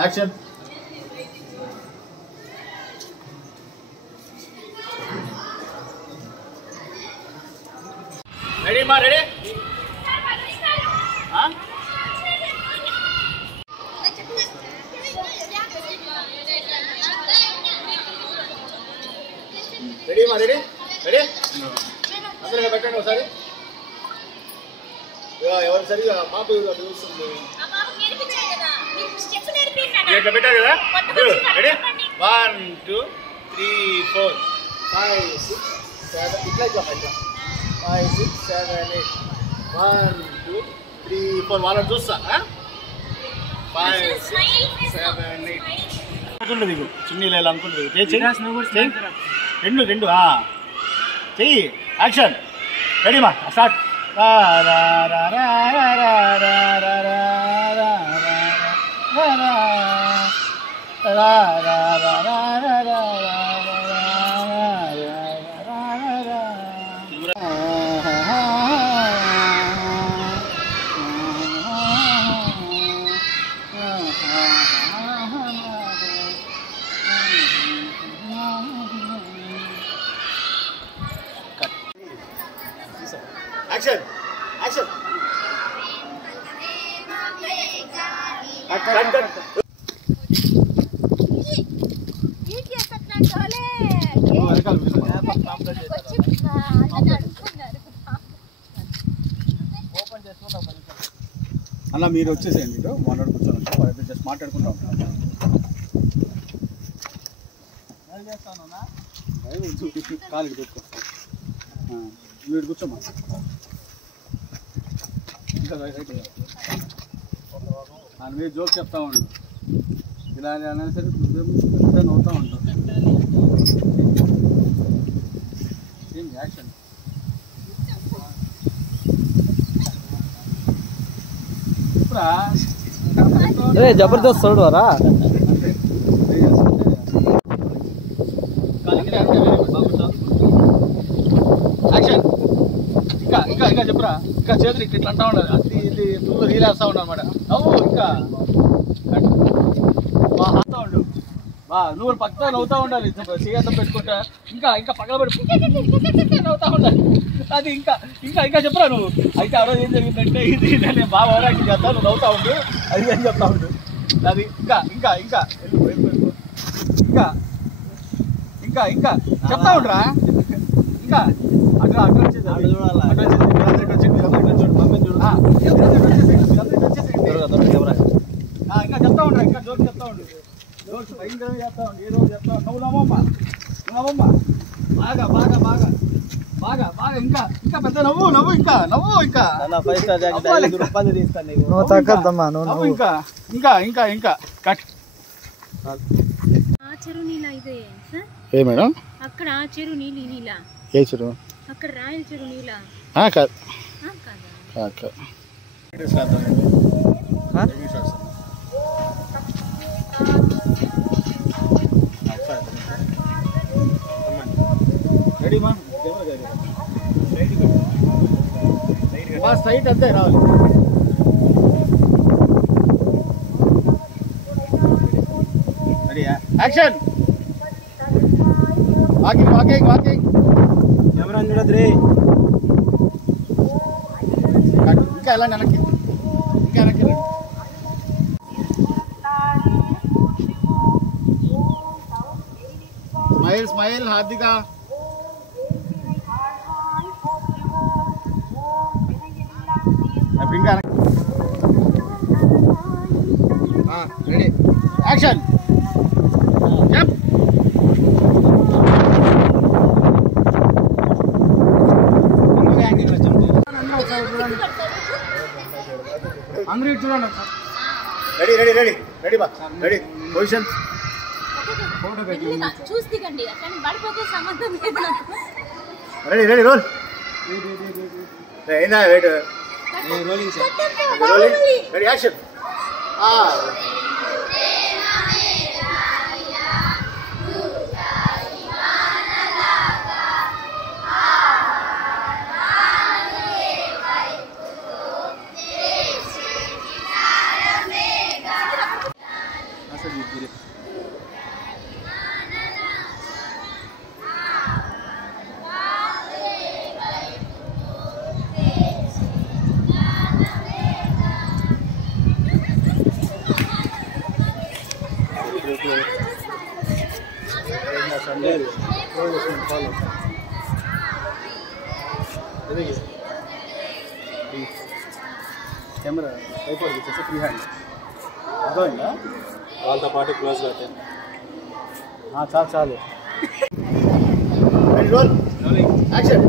Action. Ready మా ready. Ready మా ready ready అందరూ పెట్టండి ఒకసారి. ఎవరు సరిగా పాప చూస్తుంది ఇట్లా పెట్టారు కదా. రెడీ 1 2 3 4 5 6 7 ఇట్లా ఇట్లా 5 6 7 8 1 2 3 4 వాళ్ళని చూస్తా. 5 6 7 8 దిగు చిన్ని లేదు అనుకుంటుంది. రెండు చెయ్యి. యాక్షన్. రెడీ మా స్టార్ట్. యాక్షన్. యాక్షన్. అలా మీరు వచ్చేసేయండి. మాట్లాడు కూర్చోండి. జస్ట్ మాట్లాడుకుంటా ఉంటాను. కాలికి పెట్టుకో. మీరు కూర్చోమా. ఇంకా దాని మీద జోక్ చెప్తా ఉండు. ఇలా అనేసరి నవ్వుతూ ఉంటాం. Same action. జబర్దస్త్ చూడవారా. యాక్షన్. ఇంకా చెప్పురా. ఇంకా చేతులు ఇట్లా అంటా ఉండాలి. అది ఇది నువ్వు రీల్ వేస్తా ఉన్నావు అనమాట. నవ్వు ఇంకా ఆడుతూ ఉండు. నువ్వు పక్కన నవ్వుతూ ఉండాలి. చేతం పెట్టుకుంటా ఇంకా పక్కన పెట్టి నవ్వుతా ఉండాలి. అది ఇంకా చెప్పురా నువ్వు. అయితే ఆ రోజు ఏం జరిగిందంటే ఇది నేను బాగా ఓవరాక్షన్ చేస్తాను. నువ్వు నవ్వుతా ఉండు. అది అని చెప్తా ఉండు. అది ఇంకా చెప్తా ఉండరా. ఇంకా అట్లా వచ్చేది ఇంకా చెప్తా ఉండరా. ఇంకా జోక్ చెప్తా ఉండు. జోక్స్ భయంకరంగా చెప్తా ఉండు. ఏ రోజు చెప్తా నువ్వు నవ్వమ్మ బాగా బాగా బాగా బాగా బాగా ఇంకా పెద్ద నవ్వు ఇంకా 5 స్టార్ జాకెట్ 5 రూపాయలు తీస్తాను నీకు. నువ్వు తగ్గద్దమ్మా. నువ్వు ఇంకా కట్. చెరువు నీళ్ళ ఇదే సార్. ఏ మేడం అక్కడ చెరువు నీళ్ళ. ఏ చెరువు? అక్కడ రాయల చెరువు నీళ్ళ. కాదు. రెడీ మా సైట్ అంతే రావాలి. రెడీయా? యాక్షన్. వాకింగ్ కెమెరా చూడద్రీ. ఇంకా ఎలా వెనక్కి స్మైల్ హార్దిక. Ready action. అందరూ చూడండి. రెడీ బా రెడీ పొజిషన్. Ready roll. అయినా వెయిట్. Ready action. లేదు కెమెరా అయిపోయింది వచ్చేసి ఫ్రీ హ్యాండ్ అర్థమైందా వాళ్ళతో పాటు క్లోజ్ కట్టే చాలు చాలు యాక్షన్